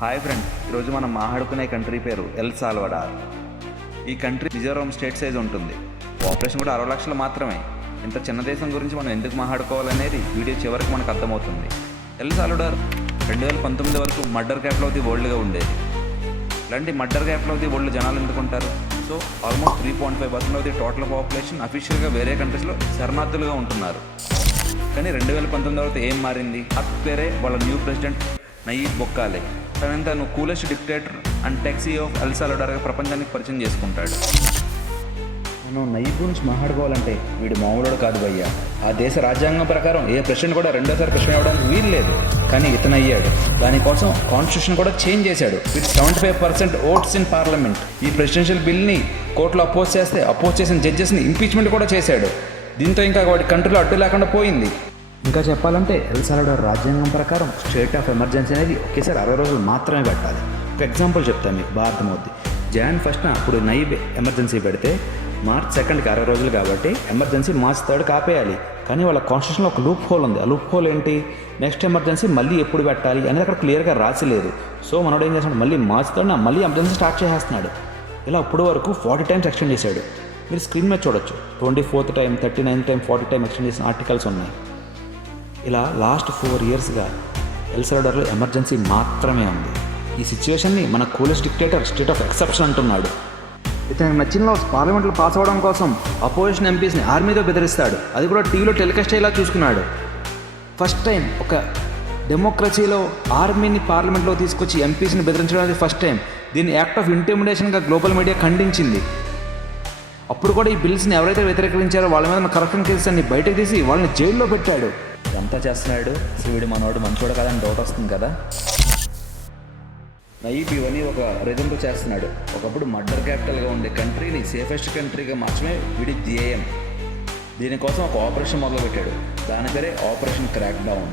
Hi friends ఈరోజు మనం మాట్లాడుకునే కంట్రీ పేరు ఎల్ సాల్వడార్ ఈ కంట్రీ మిజోరాం స్టేట్ సైజ్ ఉంటుంది. పాపులేషన్ కూడా అరవై లక్షలు మాత్రమే. ఇంత చిన్న దేశం గురించి మనం ఎందుకు మాట్లాడుకోవాలనేది వీడియో చివరికి మనకు అర్థమవుతుంది. ఎల్ సాల్వడార్ రెండు వేల పంతొమ్మిది వరకు మర్డర్ క్యాపిటల్ ఆఫ్ ది వరల్డ్గా ఉండేది. ఇలాంటి murder capital of the world జనాలు ఎందుకుంటారు so almost three point five percent of the total population అఫీషియల్గా వేరే కంట్రీస్లో శరణార్థులుగా ఉంటున్నారు. కానీ రెండు వేల పంతొమ్మిది తర్వాత ఏం మారింది? అత్ పేరే వాళ్ళ new president Nayib Bukele. తనంతను coolest dictator and techie of El సాల్వడార్గా ప్రపంచానికి పరిచయం చేసుకుంటాడు. మనం నయీబ్ గురించి మాట్లాడుకోవాలంటే వీడు మామూలుడు కాదు భయ్యా. ఆ దేశ రాజ్యాంగం ప్రకారం ఏ ప్రెసిడెంట్ కూడా రెండోసారి ప్రెసిడెంట్ అవ్వడానికి వీలు లేదు. కానీ ఇతను అయ్యాడు. దానికోసం కాన్స్టిట్యూషన్ కూడా చేంజ్ చేశాడు. With seventy five percent votes in parliament ఈ ప్రెసిడెన్షియల్ బిల్ని కోర్టులో అపోజ్ చేస్తే అపోజ్ చేసిన జడ్జెస్ని ఇంపీచ్మెంట్ కూడా చేశాడు. దీంతో ఇంకా వాడి కంట్రీలో అడ్డు లేకుండా పోయింది. ఇంకా చెప్పాలంటే ఎల్ సాల్వడార్ రాజ్యాంగం ప్రకారం స్టేట్ ఆఫ్ ఎమర్జెన్సీ అనేది ఒకేసారి అరవై రోజులు మాత్రమే పెట్టాలి. ఒక ఎగ్జాంపుల్ చెప్తాను మీకు భారత మోదీ జాన్ ఫస్ట్న అప్పుడు నైబ్ ఎమర్జెన్సీ పెడితే మార్చ్ సెకండ్కి అరవై రోజులు కాబట్టి ఎమర్జెన్సీ మార్చ్ థర్డ్కి ఆపేయాలి కానీ వాళ్ళ కాన్స్టిట్యూషన్లో ఒక లూప్ హోల్ ఉంది. ఆ లూప్ హోల్ ఏంటి? నెక్స్ట్ ఎమర్జెన్సీ మళ్ళీ ఎప్పుడు పెట్టాలి అనేది అక్కడ క్లియర్గా రాసిలేదు సో మనోడు ఏం చేస్తున్నాడు? మళ్ళీ మార్చ్ థర్డ్న మళ్ళీ ఎమర్జెన్సీ స్టార్ట్ చేసేస్తున్నాడు. ఇలా అప్పుడు వరకు ఫార్టీ టైమ్స్ ఎక్స్టెండ్ చేశాడు. మీరు స్క్రీన్ మీద చూడొచ్చు. Twenty fourth time thirty ninth time forty time extend చేసిన ఆర్టికల్స్ ఉన్నాయి. ఇలా లాస్ట్ ఫోర్ ఇయర్స్గా ఎల్సల్వడార్లో ఎమర్జెన్సీ మాత్రమే ఉంది. ఈ సిచ్యువేషన్ని మన coolest dictator state of exception అంటున్నాడు. ఇతని నచ్చిన లాస్ పార్లమెంట్లో పాస్ అవ్వడం కోసం అపోజిషన్ ఎంపీస్ని ఆర్మీతో బెదిరిస్తాడు. అది కూడా టీవీలో టెలికాస్ట్ అయ్యేలా చూసుకున్నాడు. ఫస్ట్ టైం ఒక డెమోక్రసీలో ఆర్మీని పార్లమెంట్లో తీసుకొచ్చి ఎంపీస్ని బెదిరించడం అనేది ఫస్ట్ టైం దీన్ని యాక్ట్ ఆఫ్ ఇంటిమిడేషన్గా గ్లోబల్ మీడియా ఖండించింది. అప్పుడు కూడా ఈ బిల్స్ని ఎవరైతే వ్యతిరేకించారో వాళ్ళ మీద కరప్షన్ కేసెస్ అన్ని బయటకు తీసి వాళ్ళని జైల్లో పెట్టాడు. ఇదంతా చేస్తున్నాడు. అసలు వీడు మనోడు మంచోడు కదా అని డౌట్ వస్తుంది కదా. నయీబ్ ఇవన్నీ ఒక రిజంతో చేస్తున్నాడు. ఒకప్పుడు మర్డర్ క్యాపిటల్గా ఉండే కంట్రీని సేఫెస్ట్ కంట్రీగా మార్చడమే వీడి ధ్యేయం. దీనికోసం ఒక ఆపరేషన్ మొదలుపెట్టాడు. దాని పేరే ఆపరేషన్ క్రాక్ డౌన్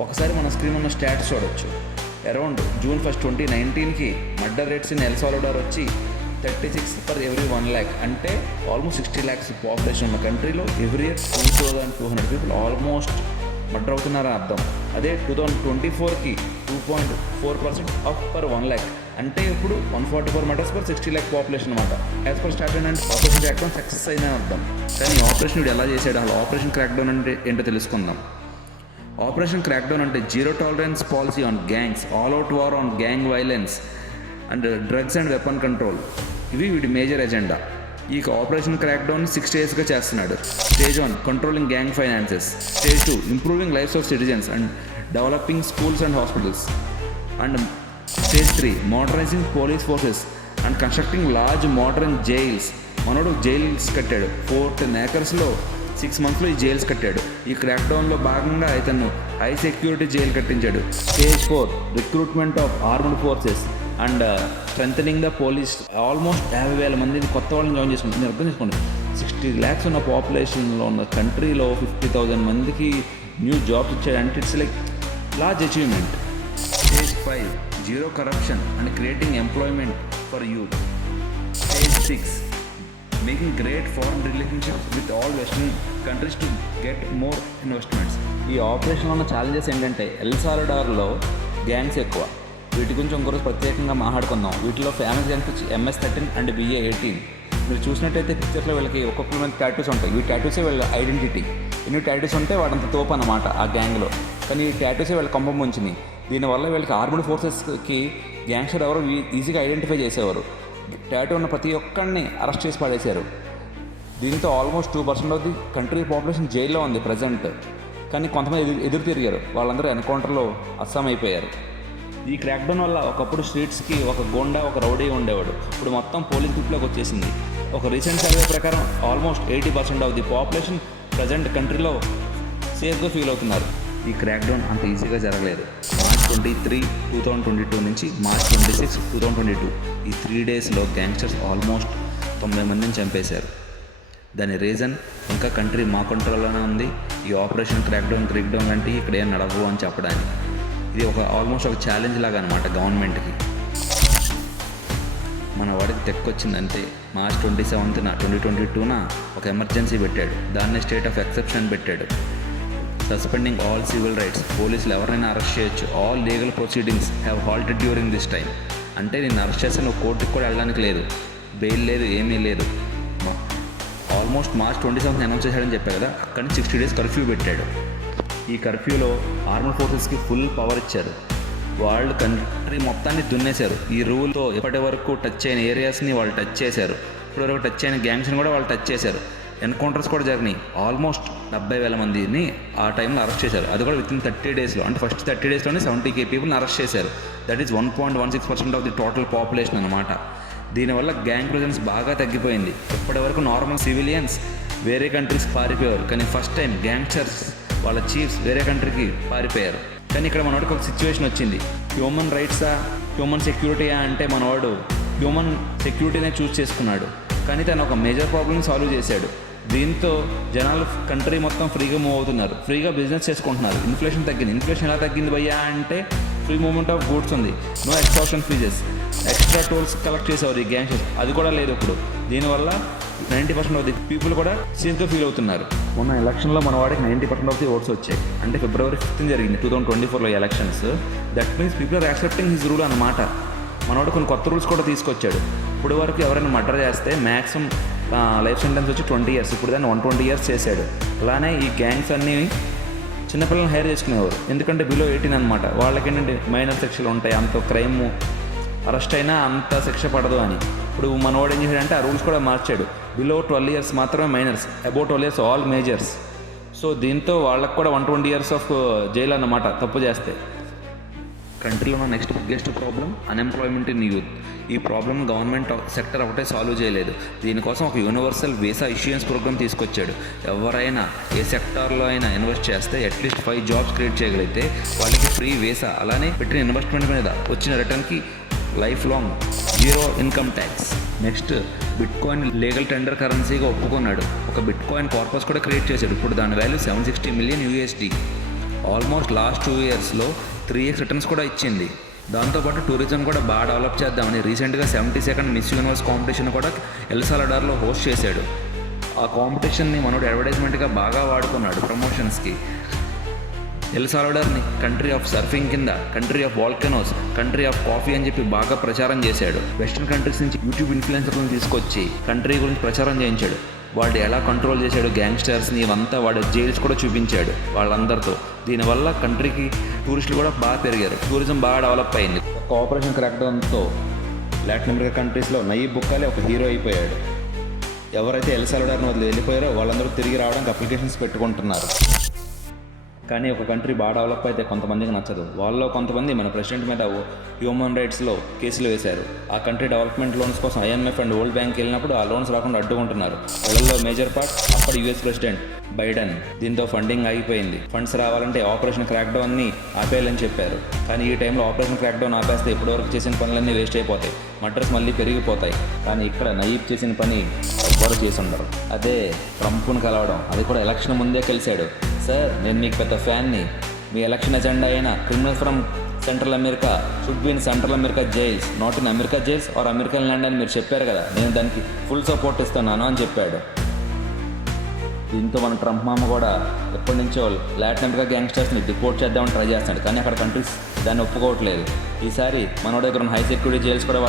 ఒకసారి మన స్క్రీన్ ఉన్న స్టాట్స్ చూడొచ్చు. అరౌండ్ జూన్ ఫస్ట్ ట్వంటీ నైన్టీన్కి మర్డర్ రేట్స్ ఇన్ వచ్చి thirty six for every one lakh అంటే ఆల్మోస్ట్ సిక్స్టీ ల్యాక్స్ పాపులేషన్ ఉన్న కంట్రీలో every year two thousand two hundred people almost murder అవుతున్నారని అర్థం. అదే టూ థౌజండ్ ట్వంటీ ఫోర్కి two point four percent up per one lakh అంటే ఇప్పుడు one forty four murders per sixty lakh population అనమాట as per start అంటే operation crack down success అయిన అర్థం. కానీ ఆపరేషన్ వీడు ఎలా చేశాడు? అసలు ఆపరేషన్ క్రాక్ డౌన్ అంటే ఏంటో తెలుసుకుందాం. ఆపరేషన్ క్రాక్డౌన్ అంటే zero tolerance policy on gangs all out war on gang violence and drugs and weapon control ఇవి వీడి మేజర్ ఎజెండా. ఈ ఆపరేషన్ క్రాక్డౌన్ సిక్స్ డేస్గా చేస్తున్నాడు. Stage one controlling gang finances stage two improving lifes of citizens and developing schools and hospitals and stage three modernizing police forces and constructing large modern jails మనోడు jails కట్టాడు. Fourth ఏకర్స్లో six మంత్స్లో ఈ jails కట్టాడు. ఈ క్రాక్డౌన్లో భాగంగా ఇతను హై సెక్యూరిటీ జైలు కట్టించాడు. Stage four recruitment of armed forces and strengthening the police almost యాభై వేల మందిని కొత్త వాళ్ళని జాయిన్ చేసుకుంటుంది మీరు అర్థం చేసుకోండి. సిక్స్టీ ల్యాక్స్ ఉన్న పాపులేషన్లో ఉన్న కంట్రీలో ఫిఫ్టీ థౌజండ్ మందికి న్యూ జాబ్స్ ఇచ్చాడంటే it's like large achievement. Stage five zero corruption and creating employment for youth stage six making great foreign relationships with all western countries to get more investments ఈ ఆపరేషన్లో ఉన్న challenges ఏంటంటే ఎల్సారడార్లో gangs ఎక్కువ. వీటి గురించి ఇంకొకరోజు ప్రత్యేకంగా మాట్లాడుకుందాం. వీటిలో ఫేమస్ గ్యాంగ్స్ వచ్చి MS thirteen and BA eighteen మీరు చూసినట్టయితే పిక్చర్లో వీళ్ళకి ఒక్కొక్కరి మీద ట్యాటూస్ ఉంటాయి. ఈ ట్యాటూసే వీళ్ళ ఐడెంటిటీ ఎన్ని ట్యాటూస్ ఉంటే వాడంత తోపు అనమాట ఆ గ్యాంగ్లో కానీ ఈ ట్యాటూసే వీళ్ళ కంపం ఉంచినాయి దీనివల్ల వీళ్ళకి ఆర్మ్డ్ ఫోర్సెస్కి గ్యాంగ్స్టర్ ఎవరు ఈజీగా ఐడెంటిఫై చేసేవారు. టాటూ ఉన్న ప్రతి ఒక్కరిని అరెస్ట్ చేసి పడేశారు. దీంతో almost two percent of the country population జైల్లో ఉంది ప్రజెంట్ కానీ కొంతమంది ఎదురు ఎదురు తిరిగారు. వాళ్ళందరూ ఎన్కౌంటర్లో అస్సాం అయిపోయారు. ఈ క్రాక్డౌన్ వల్ల ఒకప్పుడు స్ట్రీట్స్కి ఒక గోండా ఒక రౌడీ ఉండేవాడు. ఇప్పుడు మొత్తం పోలీస్ గ్రూప్లోకి వచ్చేసింది. ఒక రీసెంట్ సర్వే ప్రకారం almost eighty percent of the population present కంట్రీలో సేఫ్గా ఫీల్ అవుతున్నారు. ఈ క్రాక్డౌన్ అంత ఈజీగా జరగలేదు. March twenty three two thousand twenty two నుంచి March twenty six two thousand twenty two ఈ త్రీ డేస్లో గ్యాంగ్స్టర్స్ ఆల్మోస్ట్ తొంభై మందిని చంపేశారు. దాని రీజన్ ఇంకా కంట్రీ మా కంట్రోల్లోనే ఉంది. ఈ ఆపరేషన్ క్రాక్డౌన్ క్రిక్డౌన్ లాంటివి ఇక్కడ ఏం నడవవు అని చెప్పడానికి. ఇది ఒక ఆల్మోస్ట్ ఒక ఛాలెంజ్ లాగా అనమాట గవర్నమెంట్కి మన వాడికి తెక్కొచ్చిందంటే మార్చ్ ట్వంటీ సెవెంత్న ట్వంటీ ట్వంటీ టూన ఒక ఎమర్జెన్సీ పెట్టాడు. దాన్నే స్టేట్ ఆఫ్ ఎక్సెప్షన్ పెట్టాడు. సస్పెండింగ్ ఆల్ సివిల్ రైట్స్ పోలీసులు ఎవరైనా అరెస్ట్ చేయొచ్చు. All legal proceedings have halted during this time అంటే నేను అరెస్ట్ చేస్తే నువ్వు కోర్టుకి కూడా వెళ్ళడానికి లేదు. బెయిల్ లేదు ఏమీ లేదు. Almost March twenty seventh announce చేశాడని చెప్పారు కదా అక్కడి నుంచి సిక్స్టీ డేస్ కర్ఫ్యూ పెట్టాడు. ఈ కర్ఫ్యూలో ఆర్మల్ ఫోర్సెస్కి ఫుల్ పవర్ ఇచ్చారు. వాళ్ళు కంట్రీ మొత్తాన్ని దున్నేశారు. ఈ రూల్తో ఇప్పటి వరకు టచ్ అయిన ఏరియాస్ని వాళ్ళు టచ్ చేశారు. ఇప్పటివరకు టచ్ అయిన గ్యాంగ్స్ని కూడా వాళ్ళు టచ్ చేశారు. ఎన్కౌంటర్స్ కూడా జరిగినాయి. ఆల్మోస్ట్ డెబ్బై వేల మందిని ఆ టైంలో అరెస్ట్ చేశారు. అది కూడా విత్ ఇన్ థర్టీ డేస్లో అంటే ఫస్ట్ థర్టీ డేస్లోనే సెవెంటీ కే పీపుల్ని అరెస్ట్ చేశారు. That is one point one six percent of the total population అనమాట దీనివల్ల గ్యాంగ్ ప్రజెన్స్ బాగా తగ్గిపోయింది. ఇప్పటి వరకు నార్మల్ సివిలియన్స్ వేరే కంట్రీస్కి పారిపోయారు కానీ ఫస్ట్ టైం గ్యాంగ్స్టర్స్ వాళ్ళ చీఫ్స్ వేరే కంట్రీకి పారిపోయారు. కానీ ఇక్కడ మనవాడికి ఒక సిచ్యువేషన్ వచ్చింది. హ్యూమన్ రైట్సా హ్యూమన్ సెక్యూరిటీయా అంటే మనవాడు హ్యూమన్ సెక్యూరిటీనే చూస్ చేసుకున్నాడు. కానీ తను ఒక మేజర్ ప్రాబ్లమ్ సాల్వ్ చేశాడు. దీంతో జనాలు కంట్రీ మొత్తం ఫ్రీగా మూవ్ అవుతున్నారు. ఫ్రీగా బిజినెస్ చేసుకుంటున్నారు. ఇన్ఫ్లేషన్ తగ్గింది. ఇన్ఫ్లేషన్ ఎలా తగ్గింది భయ్యా అంటే ఫ్రీ మూవ్మెంట్ ఆఫ్ గూడ్స్ ఉంది. No extortion fees extra tolls collect చేసేవారు ఈ గ్యాంగ్స్టర్స్ అది కూడా లేదు ఇప్పుడు. దీనివల్ల ninety percent of the people కూడా సీన్గా ఫీల్ అవుతున్నారు. మొన్న ఎలక్షన్లో మన వాడికి ninety percent of the votes వచ్చాయి. అంటే ఫిబ్రవరి ఫిఫ్త్ జరిగింది టూ థౌసండ్ ట్వంటీ ఫోర్లో elections that means people are accepting his rule అనమాట మనవాడు కొన్ని కొత్త రూల్స్ కూడా తీసుకొచ్చాడు. ఇప్పుడు వరకు ఎవరైనా మర్డర్ చేస్తే మ్యాక్సిమం లైఫ్ సెంటెన్స్ వచ్చి ట్వంటీ ఇయర్స్ ఇప్పుడు దాన్ని వన్ ట్వంటీ ఇయర్స్ చేశాడు. అలానే ఈ గ్యాంగ్స్ అన్నీ చిన్నపిల్లల్ని హైర్ చేసుకునేవారు. ఎందుకంటే బిలో ఎయిటీన్ అనమాట వాళ్ళకి ఏంటంటే మైనర్ శిక్షలు ఉంటాయి. అంత క్రైమ్ అరెస్ట్ అయినా అంత శిక్ష పడదు అని. ఇప్పుడు మనవాడు ఏం చేశాడంటే ఆ రూల్స్ కూడా మార్చాడు. బిలో ట్వెల్వ్ ఇయర్స్ మాత్రమే minors about twelve years all majors so దీంతో వాళ్ళకు కూడా one twenty years of jail అన్నమాట తప్పు చేస్తే. కంట్రీలో ఉన్న next biggest problem unemployment in youth ఈ ప్రాబ్లం గవర్నమెంట్ సెక్టర్ ఒకటే సాల్వ్ చేయలేదు. దీనికోసం ఒక యూనివర్సల్ వీసా ఇష్యూయన్స్ ప్రోగ్రామ్ తీసుకొచ్చాడు. ఎవరైనా ఏ సెక్టార్లో అయినా ఇన్వెస్ట్ చేస్తే అట్లీస్ట్ ఫైవ్ జాబ్స్ క్రియేట్ చేయగలిగితే వాళ్ళకి ఫ్రీ వీసా అలానే పెట్టిన ఇన్వెస్ట్మెంట్ మీద వచ్చిన రిటర్న్కి lifelong zero income tax next bitcoin legal tender కరెన్సీగా ఒప్పుకున్నాడు. ఒక బిట్ కాయిన్ కార్పస్ కూడా క్రియేట్ చేశాడు. ఇప్పుడు దాని value seven sixty million USD almost last two ఇయర్స్లో త్రీ ఇయర్స్ రిటర్న్స్ కూడా ఇచ్చింది. దాంతోపాటు టూరిజం కూడా బాగా డెవలప్ చేద్దామని రీసెంట్గా seventy second Miss Universe competition కూడా ఎల్సాలడార్లో హోస్ట్ చేశాడు. ఆ కాంపిటీషన్ని మనోడు అడ్వర్టైజ్మెంట్గా బాగా వాడుకున్నాడు ప్రమోషన్స్కి ఎల్ సాల్వడార్ని కంట్రీ ఆఫ్ సర్ఫింగ్ కింద country of volcanos country of coffee అని చెప్పి బాగా ప్రచారం చేశాడు. వెస్ట్రన్ కంట్రీస్ నుంచి యూట్యూబ్ ఇన్ఫ్లుయెన్సర్లను తీసుకొచ్చి కంట్రీ గురించి ప్రచారం చేయించాడు. వాడు ఎలా కంట్రోల్ చేశాడు గ్యాంగ్స్టర్స్ని ఇవంతా వాడు జైల్స్ కూడా చూపించాడు వాళ్ళందరితో. దీనివల్ల కంట్రీకి టూరిస్టులు కూడా బాగా పెరిగారు. టూరిజం బాగా డెవలప్ అయింది. కోఆపరేషన్ క్రాక్డౌన్తో లాటిన్ అమెరికా కంట్రీస్లో నయ్యి బుక్కాలే ఒక హీరో అయిపోయాడు. ఎవరైతే ఎల్ వదిలి వెళ్ళిపోయారో వాళ్ళందరూ తిరిగి రావడానికి అప్లికేషన్స్ పెట్టుకుంటున్నారు. కానీ ఒక కంట్రీ బాగా డెవలప్ అయితే కొంతమందికి నచ్చదు. వాళ్ళలో కొంతమంది మన ప్రెసిడెంట్ మీద హ్యూమన్ రైట్స్లో కేసులు వేశారు. ఆ కంట్రీ డెవలప్మెంట్ లోన్స్ కోసం ఐఎంఎఫ్ అండ్ వరల్డ్ బ్యాంక్ వెళ్ళినప్పుడు ఆ లోన్స్ రాకుండా అడ్డుకుంటున్నారు. వాళ్ళలో మేజర్ పార్ట్ అప్పటి యూఎస్ ప్రెసిడెంట్ బైడెన్. దీంతో ఫండింగ్ ఆగిపోయింది. ఫండ్స్ రావాలంటే ఆపరేషన్ క్రాక్డౌన్ని ఆపేయాలని చెప్పారు. కానీ ఈ టైంలో ఆపరేషన్ క్రాక్డౌన్ ఆపేస్తే ఇప్పటివరకు చేసిన పనులన్నీ వేస్ట్ అయిపోతాయి. మర్డర్స్ మళ్ళీ పెరిగిపోతాయి. కానీ ఇక్కడ నయీబ్ చేసిన పని ఎవ్వరు చేసి ఉండరు. అదే ట్రంప్ను కలవడం. అది కూడా ఎలక్షన్ ముందే కలిశాడు. సార్ నేను మీకు పెద్ద ఫ్యాన్ని. మీ ఎలక్షన్ ఎజెండా అయిన criminal from Central America should be in Central America jails not in America jails or American land అని మీరు చెప్పారు కదా నేను దానికి ఫుల్ సపోర్ట్ ఇస్తున్నాను అని చెప్పాడు. దీంతో మన ట్రంప్ మామ కూడా ఎప్పటి నుంచో లాటిన్ అమెరికా గ్యాంగ్స్టర్స్ని డిపోర్ట్ చేద్దామని ట్రై చేస్తున్నాడు. కానీ అక్కడ కంట్రీస్ దాన్ని ఒప్పుకోవట్లేదు. ఈసారి మనోడ దగ్గర ఉన్న హై సెక్యూరిటీ జైల్స్ కూడా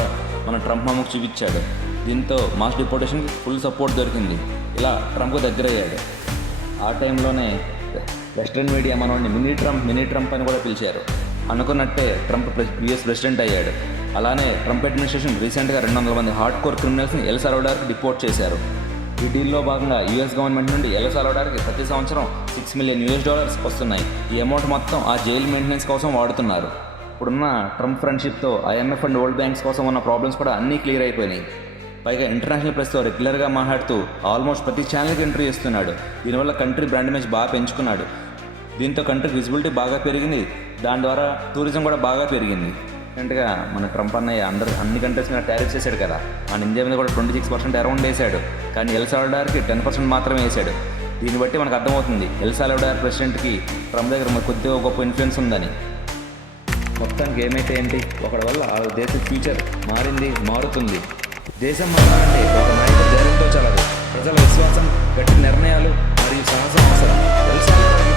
మన ట్రంప్ మామకు చూపించాడు. దీంతో మాస్ డిపోర్టేషన్కి ఫుల్ సపోర్ట్ దొరికింది. ఇలా ట్రంప్కు దగ్గర అయ్యాడు ఆ టైంలోనే వెస్ట్రన్ మీడియా మనోడిని మినీ ట్రంప్ మినీ ట్రంప్ అని కూడా పిలిచారు. అనుకున్నట్టే ట్రంప్ యుఎస్ ప్రెసిడెంట్ అయ్యాడు. అలానే ట్రంప్ అడ్మినిస్ట్రేషన్ రీసెంట్గా రెండు వందల మంది హార్డ్ కోర్ క్రిమినల్స్ని ఎల్ సర్వడార్కి డిపోర్ట్ చేశారు. ఈ డీల్లో భాగంగా యూఎస్ గవర్నమెంట్ నుండి ఎల్ సర్వడార్కి ప్రతి సంవత్సరం సిక్స్ మిలియన్ యూఎస్ డాలర్స్ వస్తున్నాయి. ఈ అమౌంట్ మొత్తం ఆ జైలు మెయింటెనెన్స్ కోసం వాడుతున్నారు. ఇప్పుడున్న ట్రంప్ ఫ్రెండ్షిప్తో ఐఎంఎఫ్ అండ్ వరల్డ్ బ్యాంక్స్ కోసం ఉన్న ప్రాబ్లమ్స్ కూడా అన్నీ క్లియర్ అయిపోయినాయి. పైగా ఇంటర్నేషనల్ ప్రెస్తో రెగ్యులర్గా మాట్లాడుతూ ఆల్మోస్ట్ ప్రతి ఛానల్కి ఇంటర్వ్యూ ఇస్తున్నాడు దీనివల్ల కంట్రీ బ్రాండ్ ఇమేజ్ బాగా పెంచుకున్నాడు. దీంతో కంట్రీ విజిబిలిటీ బాగా పెరిగింది. దాని ద్వారా టూరిజం కూడా బాగా పెరిగింది. రీసెంట్గా మన ట్రంప్ అన్నయ్య అందరు అన్ని కంట్రీస్ మీద ట్యారిఫ్ చేశాడు కదా. మన ఇండియా మీద కూడా ట్వంటీ సిక్స్ పర్సెంట్ అరౌండ్ వేశాడు. కానీ ఎల్ సాల్వడార్కి టెన్ పర్సెంట్ మాత్రమే వేశాడు. దీన్ని బట్టి మనకు అర్థమవుతుంది. ఎల్ సాల్వడార్ ప్రెసిడెంట్కి ట్రంప్ దగ్గర మరి కొద్దిగా గొప్ప ఇన్ఫ్లుయెన్స్ ఉందని. మొత్తానికి ఏమైతే ఏంటి? ఒకటి వల్ల ఆ దేశ ఫ్యూచర్ మారింది మారుతుంది. దేశం మారాలంటే ఒక నాయకుడు ధైర్యంతో చాలదు. ప్రజల విశ్వాసం గట్టి నిర్ణయాలు మరియు సాహసం అవసరం. ఎల్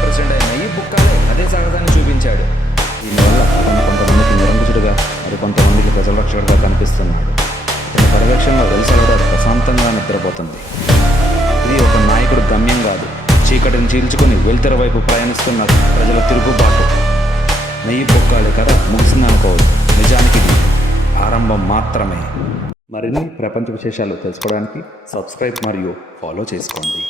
ప్రెసిడెంట్ అయిన ఈ బుక్కాలే అదే సాహసాన్ని చూపించాడు. దీనివల్ల అతను కొంతమందికి నిరంకుశుడుగా మరి కొంతమందికి ప్రజల రక్షకుడుగా కనిపిస్తున్నాడు. ఇతని పర్యవేక్షణలో వెల్సలడర్ ప్రశాంతంగా నిద్రపోతుంది. ఇది ఒక నాయకుడు గమ్యం కాదు. చీకటిని చీల్చుకుని వెలుతుర వైపు ప్రయాణిస్తున్న ప్రజల తిరుగుబాటు. నెయ్యి బొక్కాలి కథ ముగిసిందనుకోవద్దు. నిజానికి ఇది ఆరంభం మాత్రమే. మరిన్ని ప్రపంచ విశేషాలు తెలుసుకోవడానికి సబ్స్క్రైబ్ మరియు ఫాలో చేసుకోండి.